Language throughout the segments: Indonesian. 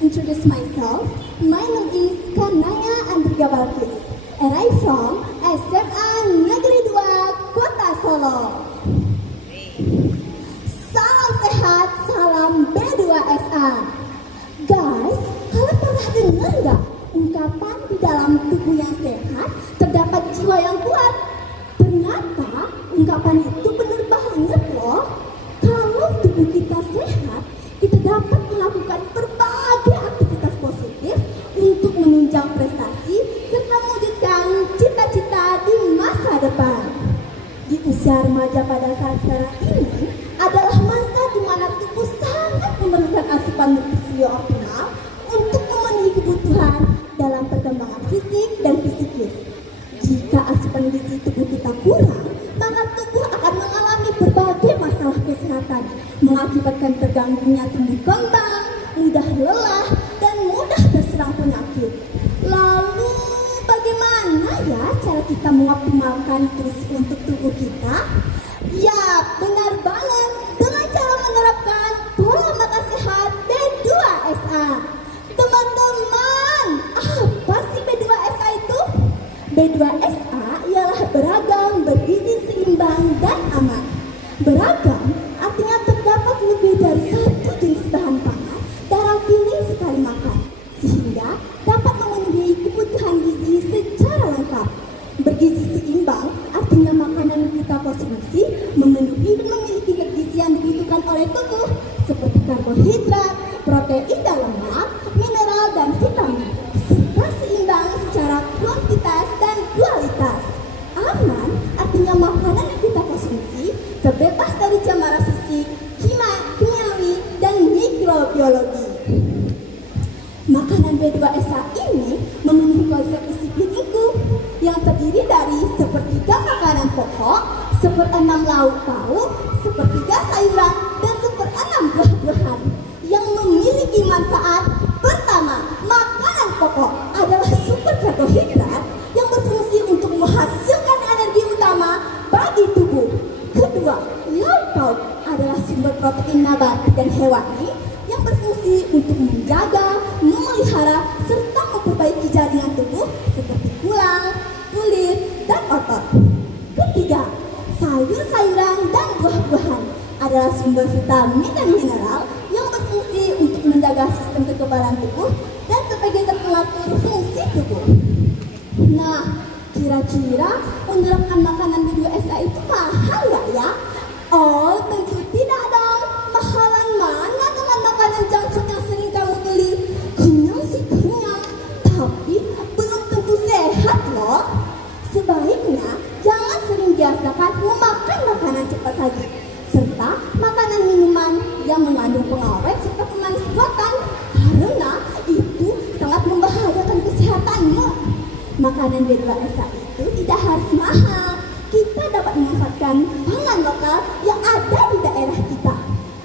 introduce myself. My name is Kanaya Andriga Balkis, and I'm from SMA Negeri 2 Kota Solo. Salam sehat, salam B2SA. Guys, kalian pernah dengar nggak ungkapan di dalam tubuh yang sehat terdapat jiwa yang kuat? Ternyata ungkapan itu benar banget loh. Kalau tubuh kita sehat, kita dapat melakukan berbagai aktivitas positif untuk menunjang prestasi serta mewujudkan cita-cita di masa depan. Di usia remaja pada saat sekarang ini adalah masa di mana tubuh sangat memerlukan asupan nutrisi optimal untuk memenuhi kebutuhan dalam perkembangan fisik dan psikis. Jika asupan gizi tubuh kita kurang, maka tubuh akan mengalami berbagai masalah kesehatan, mengakibatkan terganggunya tumbuh kembang, mudah lelah, dan mudah terserang penyakit. Lalu, bagaimana ya cara kita mengoptimalkan nutrisi untuk tubuh kita? Ya, benar banget, dengan cara menerapkan pola makan sehat B2SA. Teman-teman, apa sih B2SA itu? B2SA ialah beragam, bergizi seimbang, dan aman. Beragam artinya terdapat lebih dari satu jenis bahan pangan dalam piring sekali makan, sehingga dapat memenuhi kebutuhan gizi secara lengkap. Bergizi seimbang artinya makanan yang kita konsumsi memenuhi dan memiliki zat gizi yang dibutuhkan oleh tubuh, seperti karbohidrat, protein dan lemak, mineral dan vitamin, serta seimbang secara kuantitas dan kualitas. Aman artinya makanan yang kita konsumsi terbebas dari cemaran fisik, kimiawi, dan mikrobiologi. Makanan B2SA ini memenuhi konsep isi piringku yang terdiri dari sepertiga makanan pokok, 1/6 lauk pauk, sepertiga sayuran, dan 1/6 buah-buahan yang memiliki manfaat. Pertama, makanan pokok adalah sumber karbohidrat yang berfungsi untuk menghasilkan energi utama bagi tubuh. Kedua, lauk pauk adalah sumber protein nabati dan hewani yang berfungsi untuk menjaga, memelihara, serta memperbaiki jaringan tubuh seperti tulang, kulit, dan otot. Ketiga, sayur-sayuran dan buah-buahan adalah sumber vitamin dan mineral yang berfungsi untuk menjaga sistem kekebalan tubuh dan sebagai pengatur fungsi tubuh. Nah, kira-kira menerapkan makanan B2SA itu mahal nggak ya? Oh, tentu tidak dong. Mahalan mana dengan makanan junk food yang sering kamu beli? Kenyang sih kenyang, tapi belum tentu sehat loh. Sebaiknya jangan sering biasakan memakan makanan cepat saji, serta makanan minuman yang mengandung pengawet serta pemanis buatan, karena itu sangat membahayakan kesehatanmu. Makanan B2SA itu tidak harus mahal. Kita dapat memanfaatkan pangan lokal yang ada di daerah kita,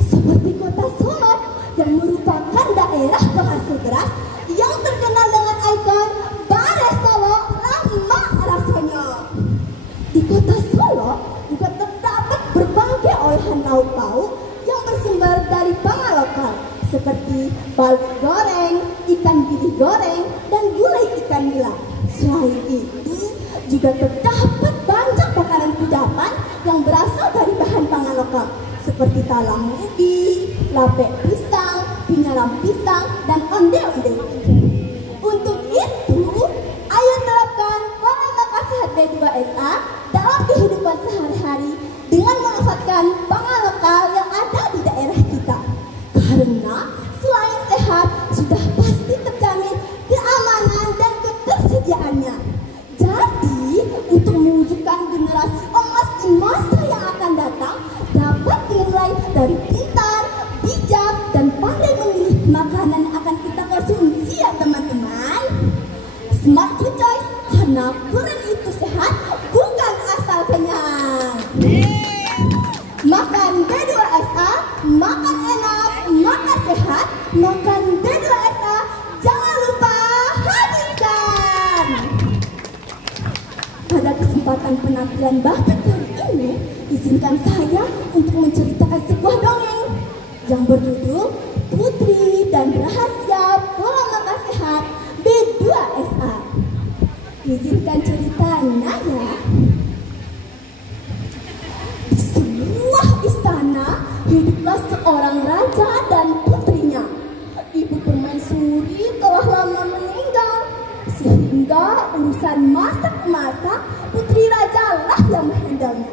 seperti Kota Solo yang merupakan daerah penghasil beras yang terkenal dengan ikon Bare Solo lama rasanya. Di Kota Solo juga terdapat berbagai olahan lauk pauk yang bersumber dari pangan lokal, seperti balung goreng, ikan bilik goreng, dan gulai ikan nila. Selain itu, juga terdapat banyak makanan kudapan yang berasal dari bahan pangan lokal, seperti talam ubi, lapek pisang, pinyaram pisang, dan onde-onde. Untuk itu, ayo terapkan pola makan sehat B2SA dalam kehidupan sehari-hari dengan memanfaatkan pangan lokal yang ada di daerah kita. Karena selain sehat, sudah pasti terjamin keamanan dan ketersediaannya. Jadi, untuk mewujudkan generasi emas di masa yang akan datang, dapat dimulai dari pintar, bijak, dan pandai memilih makanan yang akan kita konsumsi ya teman-teman. Smart food choice, karena kurang itu sehat, bukan asal kenyang. Makan B2SA, makan enak, makan sehat, makan B2SA, jangan lupa habiskan. Pada kesempatan penampilan bakat kali ini, izinkan saya untuk menceritakan sebuah dongeng yang berjudul Putri dan Rahasia urusan masak-masak, putri raja lah yang menghandalnya.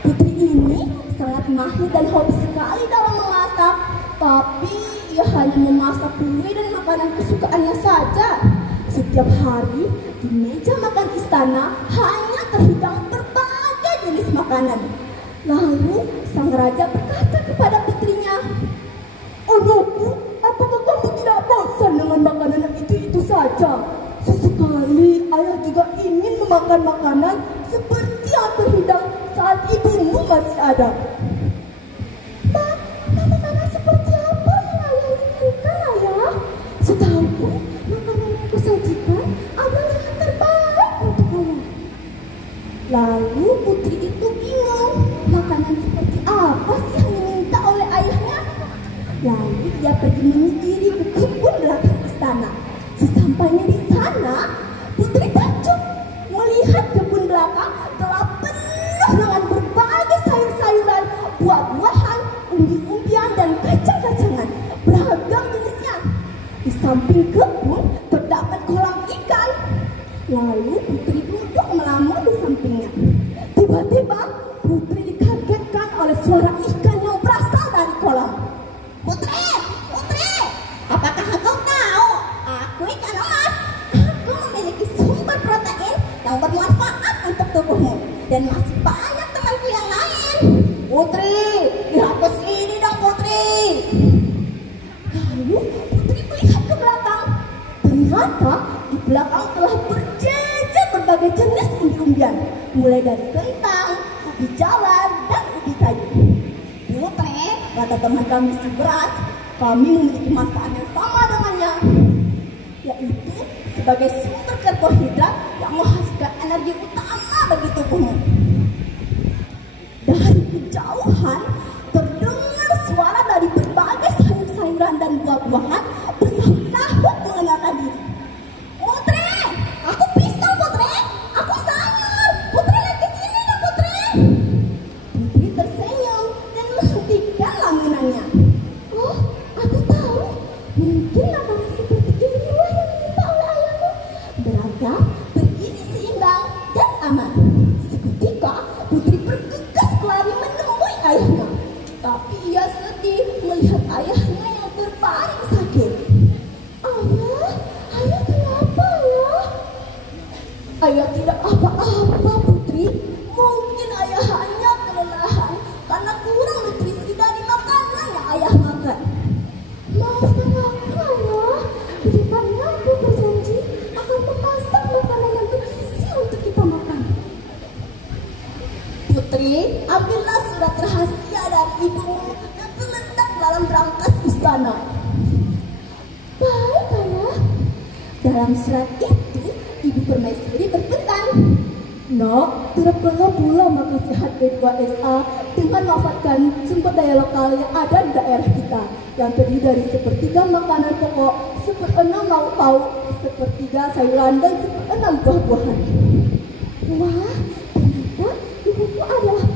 Putri ini sangat mahir dan hobi sekali dalam memasak, tapi ia hanya memasak kue dan makanan kesukaannya saja. Setiap hari di meja makan istana hanya terhidang berbagai jenis makanan. Lalu sang raja berkata kepada putrinya, "Anakku, apakah kamu tidak bosan dengan makanan itu saja? Sesekali ayah juga ingin memakan makanan seperti yang terhidang saat ibumu masih ada." Makanan seperti apa yang ayah inginkan, ayah? Setahuku, makanan yang kusajikan adalah yang terbaik untuk ayah. Lalu putri itu bingung, makanan seperti apa sih yang diminta oleh ayahnya? Lalu dia pergi menyendiri ke kebun belakang istana. Sesampainya di sana, putri takjub melihat kebun belakang telah penuh dengan berbagai sayur-sayuran, buah-buahan, umbi-umbian dan kacang-kacangan beragam jenisnya. Di samping kebun terdapat kolam ikan. Lalu putri duduk melamun di sampingnya. Tiba-tiba putri dikagetkan oleh suara ikan yang berasal dari kolam. "Putri, Putri, apakah engkau tahu? Aku ikan emas. Aku memiliki sumber protein yang bermanfaat untuk tubuhmu. Dan masih banyak temanku yang lain. Putri, lihat ke sini dong, Putri." Lalu putri melihat ke belakang. Ternyata di belakang telah berjejer berbagai jenis umbi-umbian, mulai dari kentang, ubi jawan, dan ubi kayu. "Putri," kata teman kami si beras, "kami memiliki manfaat yang sama dengannya, yaitu sebagai sumber karbohidrat yang menghasilkan energi utama bagi tubuhmu." Dari kejauhan terdengar suara dari berbagai sayur-sayuran dan buah-buahan bersahut-sahut mengenalkan diri. "Putri, aku pisang, Putri, aku sayur, Putri lihat ke sini dong, Putri." Putri tersenyum dan menghentikan lamunannya. "Oh, aku tahu. Mungkin makanan seperti inilah yang diminta oleh ayahmu. Beragam, bergizi seimbang, dan aman." Seketika putri bergegas lari menemui ayahnya. Tapi ia sedih melihat ayahnya yang terbaring sakit. Ayah kenapa ya?" "Ayah tidak apa-apa, Putri. Mungkin ayah hanya kelelahan karena kurang nutrisi dari makanan yang ayah makan." "Maafkan aku, ayah. Kedepannya aku berjanji akan memasak makanan yang bergizi untuk kita makan." "Putri, ambillah surat rahasia dari ibumu yang terletak dalam berangkas istana." "Baik, ayah." Dalam surat itu, Ibu Permaisuri berpesan, "Nak, terapkanlah pula makan sehat B2SA dengan memanfaatkan sumber daya lokal yang ada di daerah kita, yang terdiri dari sepertiga makanan pokok, 1/6 lauk pauk, 1/3 sayuran, dan 1/6 buah-buahan." Wah, ternyata ibuku adalah